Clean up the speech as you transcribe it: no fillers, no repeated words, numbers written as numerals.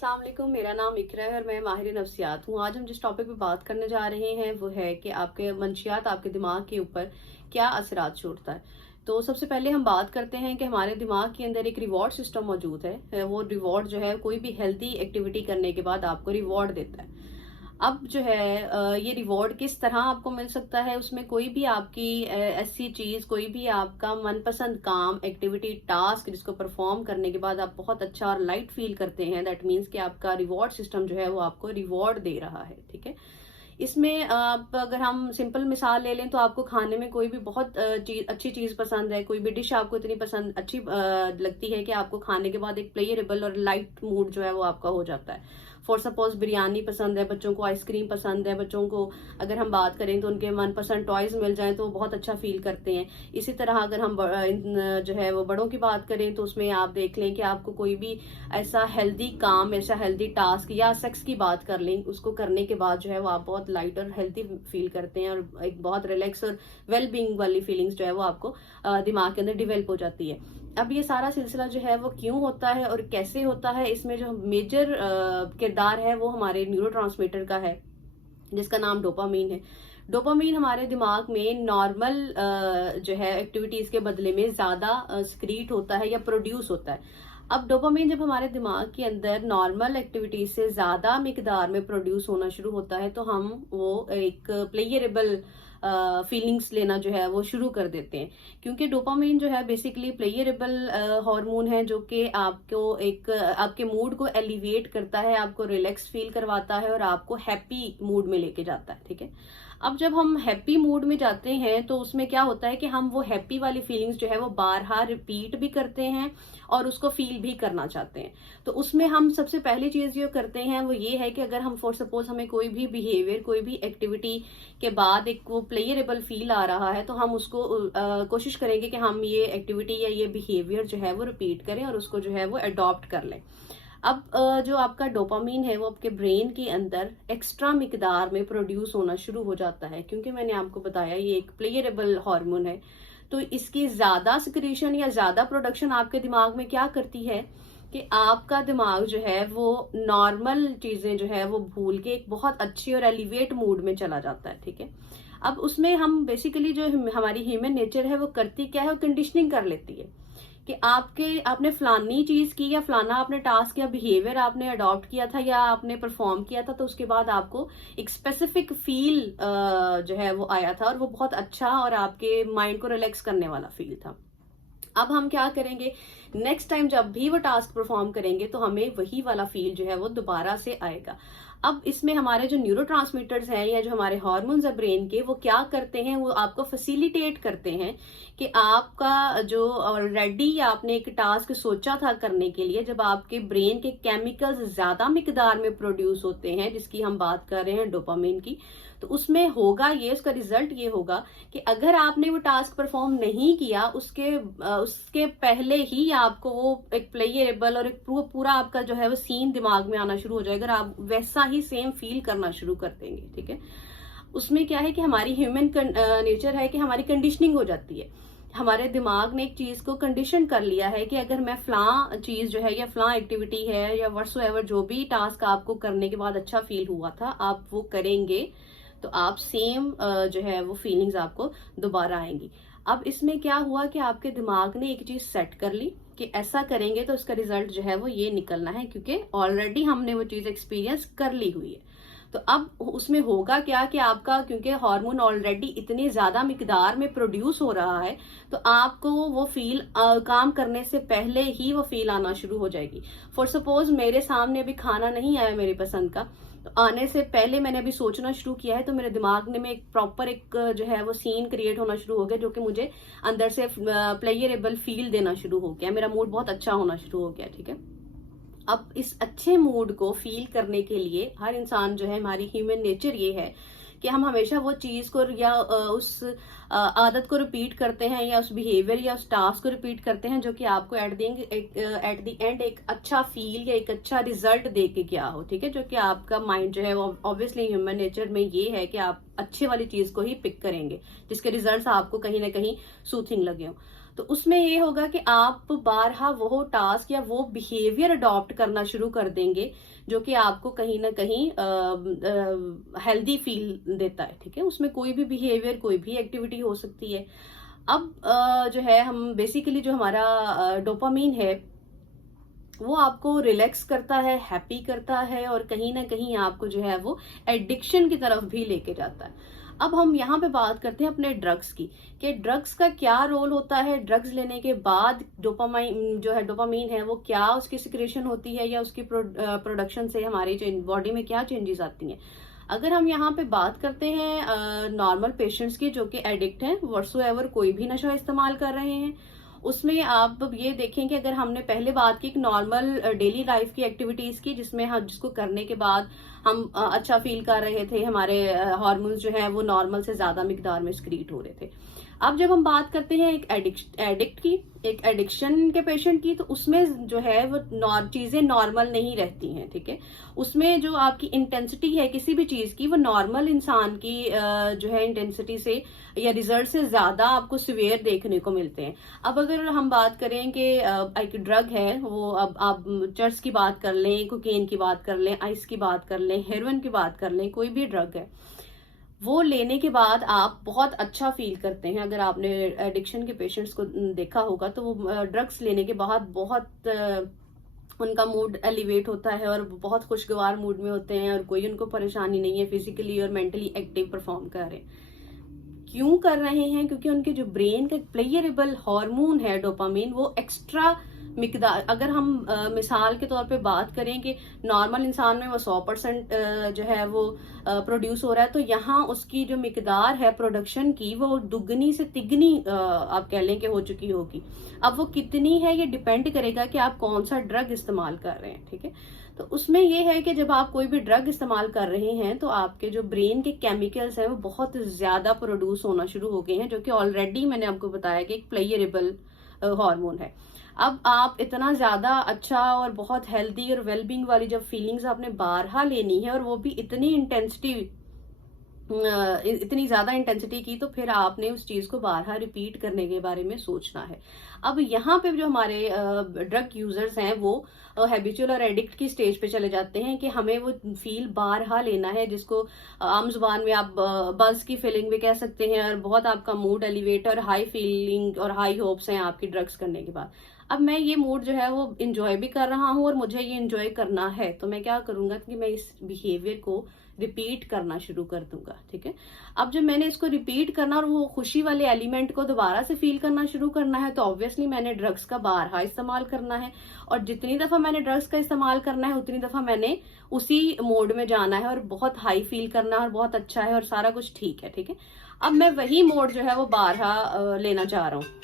अस्सलाम वालेकुम, मेरा नाम इकरा है और मैं माहिर नफ्सियात हूँ। आज हम जिस टॉपिक पे बात करने जा रहे हैं वो है कि आपके मंशियात आपके दिमाग के ऊपर क्या असरात छोड़ता है। तो सबसे पहले हम बात करते हैं कि हमारे दिमाग के अंदर एक रिवॉर्ड सिस्टम मौजूद है। वो रिवॉर्ड जो है कोई भी हेल्दी एक्टिविटी करने के बाद आपको रिवॉर्ड देता है। अब जो है ये रिवॉर्ड किस तरह आपको मिल सकता है, उसमें कोई भी आपकी ऐसी चीज, कोई भी आपका मनपसंद काम, एक्टिविटी, टास्क जिसको परफॉर्म करने के बाद आप बहुत अच्छा और लाइट फील करते हैं, दैट मीन्स कि आपका रिवॉर्ड सिस्टम जो है वो आपको रिवॉर्ड दे रहा है। ठीक है। इसमें आप अगर हम सिंपल मिसाल ले लें तो आपको खाने में कोई भी बहुत अच्छी चीज पसंद है, कोई भी डिश आपको इतनी पसंद अच्छी लगती है कि आपको खाने के बाद एक प्लेयरेबल और लाइट मूड जो है वो आपका हो जाता है। फॉर सपोज बिरयानी पसंद है, बच्चों को आइसक्रीम पसंद है, बच्चों को अगर हम बात करें तो उनके मनपसंद टॉयज मिल जाएं तो वो बहुत अच्छा फील करते हैं। इसी तरह अगर हम जो है वो बड़ों की बात करें तो उसमें आप देख लें कि आपको कोई भी ऐसा हेल्दी काम, ऐसा हेल्दी टास्क या सेक्स की बात कर लें, उसको करने के बाद जो है वो आप बहुत लाइट और हेल्दी फील करते हैं और एक बहुत रिलैक्स और वेल बीइंग वाली फीलिंग्स जो है वो आपको दिमाग के अंदर डिवेल्प हो जाती है। अब ये सारा सिलसिला जो है वो क्यों होता है और कैसे होता है, इसमें जो मेजर किरदार है वो हमारे न्यूरोट्रांसमीटर का है जिसका नाम डोपामीन है। डोपामीन हमारे दिमाग में नॉर्मल जो है एक्टिविटीज के बदले में ज्यादा सिक्रीट होता है या प्रोड्यूस होता है। अब डोपामीन जब हमारे दिमाग के अंदर नॉर्मल एक्टिविटीज से ज्यादा मिकदार में प्रोड्यूस होना शुरू होता है तो हम वो एक प्लेयरेबल फीलिंग्स लेना जो है वो शुरू कर देते हैं, क्योंकि डोपामीन जो है बेसिकली प्लेयरेबल हार्मोन है जो कि आपको एक आपके मूड को एलिवेट करता है, आपको रिलैक्स फील करवाता है और आपको हैप्पी मूड में लेके जाता है। ठीक है। अब जब हम हैप्पी मूड में जाते हैं तो उसमें क्या होता है कि हम वो हैप्पी वाली फीलिंग्स जो है वो बार-बार रिपीट भी करते हैं और उसको फील भी करना चाहते हैं। तो उसमें हम सबसे पहली चीज जो करते हैं वो ये है कि अगर हम फॉर सपोज हमें कोई भी बिहेवियर, कोई भी एक्टिविटी के बाद एक वो प्लेयरेबल फील आ रहा है तो हम उसको कोशिश करेंगे कि हम ये एक्टिविटी या ये बिहेवियर जो है वो रिपीट करें और उसको जो है वो अडॉप्ट कर लें। अब जो आपका डोपामीन है वो आपके ब्रेन के अंदर एक्स्ट्रा मिकदार में प्रोड्यूस होना शुरू हो जाता है, क्योंकि मैंने आपको बताया ये एक प्लेयरेबल हार्मोन है। तो इसकी ज्यादा सिक्रीशन या ज्यादा प्रोडक्शन आपके दिमाग में क्या करती है कि आपका दिमाग जो है वो नॉर्मल चीजें जो है वो भूल के एक बहुत अच्छी और एलिवेट मूड में चला जाता है। ठीक है। अब उसमें हम बेसिकली जो हमारी ह्यूमन नेचर है वो करती क्या है, वो कंडीशनिंग कर लेती है कि आपने फलानी चीज की या फलाना आपने टास्क या बिहेवियर आपने अडॉप्ट किया था या आपने परफॉर्म किया था तो उसके बाद आपको एक स्पेसिफिक फील जो है वो आया था और वो बहुत अच्छा और आपके माइंड को रिलैक्स करने वाला फील था। अब हम क्या करेंगे, नेक्स्ट टाइम जब भी वो टास्क परफॉर्म करेंगे तो हमें वही वाला फील जो है वो दोबारा से आएगा। अब इसमें हमारे जो न्यूरोट्रांसमीटर्स हैं या जो हमारे हार्मोन्स है ब्रेन के, वो क्या करते हैं, वो आपको फैसिलिटेट करते हैं कि आपका जो ऑलरेडी आपने एक टास्क सोचा था करने के लिए, जब आपके ब्रेन के केमिकल्स ज्यादा मिकदार में प्रोड्यूस होते हैं, जिसकी हम बात कर रहे हैं डोपामिन की, तो उसमें होगा ये, उसका रिजल्ट ये होगा कि अगर आपने वो टास्क परफॉर्म नहीं किया उसके पहले ही आपको वो एक प्लेयरेबल और एक पूरा आपका जो है वो सीन दिमाग में आना शुरू हो जाएगा और आप वैसा ही सेम फील करना शुरू कर देंगे। ठीक है। उसमें क्या है कि हमारी ह्यूमन नेचर है कि हमारी कंडीशनिंग हो जाती है। हमारे दिमाग ने एक चीज को कंडीशन कर लिया है कि अगर मैं फलां चीज जो है या फलां एक्टिविटी है या व्हाट्सोएवर जो भी टास्क आपको करने के बाद अच्छा फील हुआ था आप वो करेंगे तो आप सेम जो है वो फीलिंग्स आपको दोबारा आएंगी। अब इसमें क्या हुआ कि आपके दिमाग ने एक चीज सेट कर ली कि ऐसा करेंगे तो इसका रिजल्ट जो है वो ये निकलना है, क्योंकि ऑलरेडी हमने वो चीज एक्सपीरियंस कर ली हुई है। तो अब उसमें होगा क्या कि आपका, क्योंकि हार्मोन ऑलरेडी इतनी ज्यादा मिकदार में प्रोड्यूस हो रहा है तो आपको वो फील काम करने से पहले ही वो फील आना शुरू हो जाएगी। फॉर सपोज मेरे सामने अभी खाना नहीं आया मेरी पसंद का, तो आने से पहले मैंने अभी सोचना शुरू किया है तो मेरे दिमाग में एक प्रॉपर एक जो है वो सीन क्रिएट होना शुरू हो गया जो कि मुझे अंदर से प्लेयरेबल फील देना शुरू हो गया, मेरा मूड बहुत अच्छा होना शुरू हो गया। ठीक है। अब इस अच्छे मूड को फील करने के लिए हर इंसान जो है, हमारी ह्यूमन नेचर ये है कि हम हमेशा वो चीज को या उस आदत को रिपीट करते हैं या उस बिहेवियर या उस टास्क को रिपीट करते हैं जो कि आपको एट द एंड एक अच्छा फील या एक अच्छा रिजल्ट दे के गया हो। ठीक है। जो कि आपका माइंड जो है वो ऑब्वियसली ह्यूमन नेचर में ये है कि आप अच्छे वाली चीज को ही पिक करेंगे जिसके रिजल्ट्स आपको कहीं ना कहीं सूथिंग लगे हो। तो उसमें ये होगा कि आप बारहा वो टास्क या वो बिहेवियर अडॉप्ट करना शुरू कर देंगे जो कि आपको कहीं ना कहीं हेल्दी फील देता है। ठीक है, उसमें कोई भी बिहेवियर, कोई भी एक्टिविटी हो सकती है। अब जो है हम बेसिकली जो हमारा डोपामीन है वो आपको रिलैक्स करता है, हैप्पी करता है और कहीं ना कहीं आपको जो है वो एडिक्शन की तरफ भी लेके जाता है। अब हम यहाँ पे बात करते हैं अपने ड्रग्स की, कि ड्रग्स का क्या रोल होता है। ड्रग्स लेने के बाद डोपामाइन जो है, डोपामीन है, वो क्या उसकी सिक्रेशन होती है या उसकी प्रोडक्शन से हमारी बॉडी में क्या चेंजेस आती हैं। अगर हम यहाँ पे बात करते हैं नॉर्मल पेशेंट्स की जो कि एडिक्ट हैं, व्हाट्सोएवर कोई भी नशा इस्तेमाल कर रहे हैं, उसमें आप ये देखें कि अगर हमने पहले बात की नॉर्मल डेली लाइफ की एक्टिविटीज की, जिसमें हम जिसको करने के बाद हम अच्छा फील कर रहे थे, हमारे हार्मोन्स जो है वो नॉर्मल से ज्यादा मिकदार में स्क्रीट हो रहे थे। अब जब हम बात करते हैं एक एडिक्ट की, एक एडिक्शन के पेशेंट की, तो उसमें जो है वो चीजें नॉर्मल नहीं रहती हैं। ठीक है, उसमें जो आपकी इंटेंसिटी है किसी भी चीज की, वो नॉर्मल इंसान की जो है इंटेंसिटी से या रिजल्ट से ज्यादा आपको सिवियर देखने को मिलते हैं। अब अगर हम बात करें कि एक ड्रग है वो, अब आप चर्च की बात कर लें, कोकेन की बात कर लें, आइस की बात कर लें, हेरोइन की बात कर लें, कोई भी ड्रग है, वो लेने के बाद आप बहुत अच्छा फील करते हैं। अगर आपने एडिक्शन के पेशेंट्स को देखा होगा तो वो ड्रग्स लेने के बाद बहुत उनका मूड एलिवेट होता है और बहुत खुशगवार मूड में होते हैं और कोई उनको परेशानी नहीं है, फिजिकली और मेंटली एक्टिव परफॉर्म कर रहे हैं। क्यों कर रहे हैं? क्योंकि उनके जो ब्रेन का प्लेयरेबल हार्मोन है डोपामिन, वो एक्स्ट्रा मिकदार, अगर हम मिसाल के तौर पे बात करें कि नॉर्मल इंसान में वो 100% जो है वो प्रोड्यूस हो रहा है, तो यहाँ उसकी जो मिकदार है प्रोडक्शन की वो दुगनी से तिगनी आप कह लें कि हो चुकी होगी। अब वो कितनी है ये डिपेंड करेगा कि आप कौन सा ड्रग इस्तेमाल कर रहे हैं। ठीक है, तो उसमें ये है कि जब आप कोई भी ड्रग इस्तेमाल कर रहे हैं तो आपके जो ब्रेन के केमिकल्स हैं वो बहुत ज्यादा प्रोड्यूस होना शुरू हो गए हैं, जो कि ऑलरेडी मैंने आपको बताया कि एक प्लेयरेबल हार्मोन है। अब आप इतना ज्यादा अच्छा और बहुत हेल्दी और वेलबींग वाली जब फीलिंग्स आपने बारहा लेनी है और वो भी इतनी ज्यादा इंटेंसिटी की, तो फिर आपने उस चीज को बारहा रिपीट करने के बारे में सोचना है। अब यहाँ पे जो हमारे ड्रग यूजर्स हैं वो हैबिचुअल और एडिक्ट की स्टेज पे चले जाते हैं कि हमें वो फील बारहा लेना है, जिसको आम जुबान में आप बस की फीलिंग भी कह सकते हैं, और बहुत आपका मूड एलिवेट और हाई फीलिंग और हाई होप्स हैं आपकी ड्रग्स करने के बाद। अब मैं ये मूड जो है वो इंजॉय भी कर रहा हूँ और मुझे ये इंजॉय करना है, तो मैं क्या करूंगा कि मैं इस बिहेवियर को रिपीट करना शुरू कर दूंगा। ठीक है, अब जब मैंने इसको रिपीट करना और वो खुशी वाले एलिमेंट को दोबारा से फील करना शुरू करना है, तो ऑब्वियसली मैंने ड्रग्स का बारहा इस्तेमाल करना है, और जितनी दफा मैंने ड्रग्स का इस्तेमाल करना है उतनी दफा मैंने उसी मोड में जाना है और बहुत हाई फील करना है और बहुत अच्छा है और सारा कुछ ठीक है। ठीक है, अब मैं वही मोड जो है वो बारहा लेना चाह रहा हूँ।